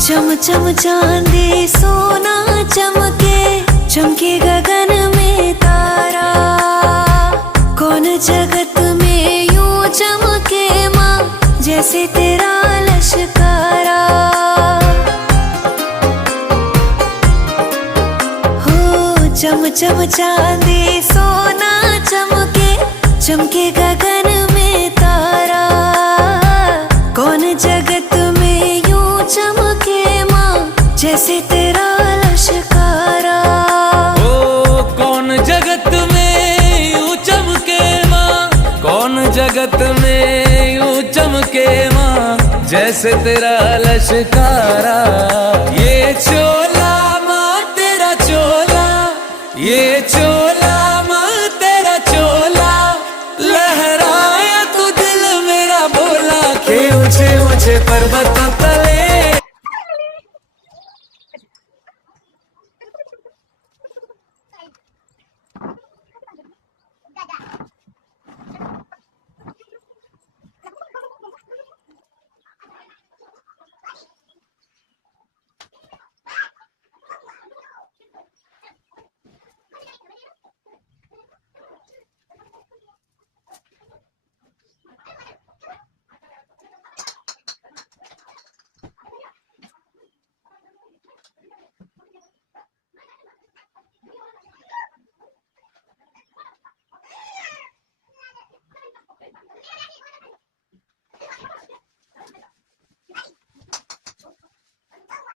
चम चम चांदी सोना चमके, चमके गगन में तारा। कौन जगत में यूं चमके माँ, जैसे तेरा लश्कारा। हो चम चम चांदी सोना चमके, चमके गगन में तारा। कौन जगत में यूं चमके माँ, जैसे तेरा लश्कारा। ओ कौन जगत में यूं चमके माँ, कौन जगत में यूं चमके माँ, जैसे तेरा लश्कारा।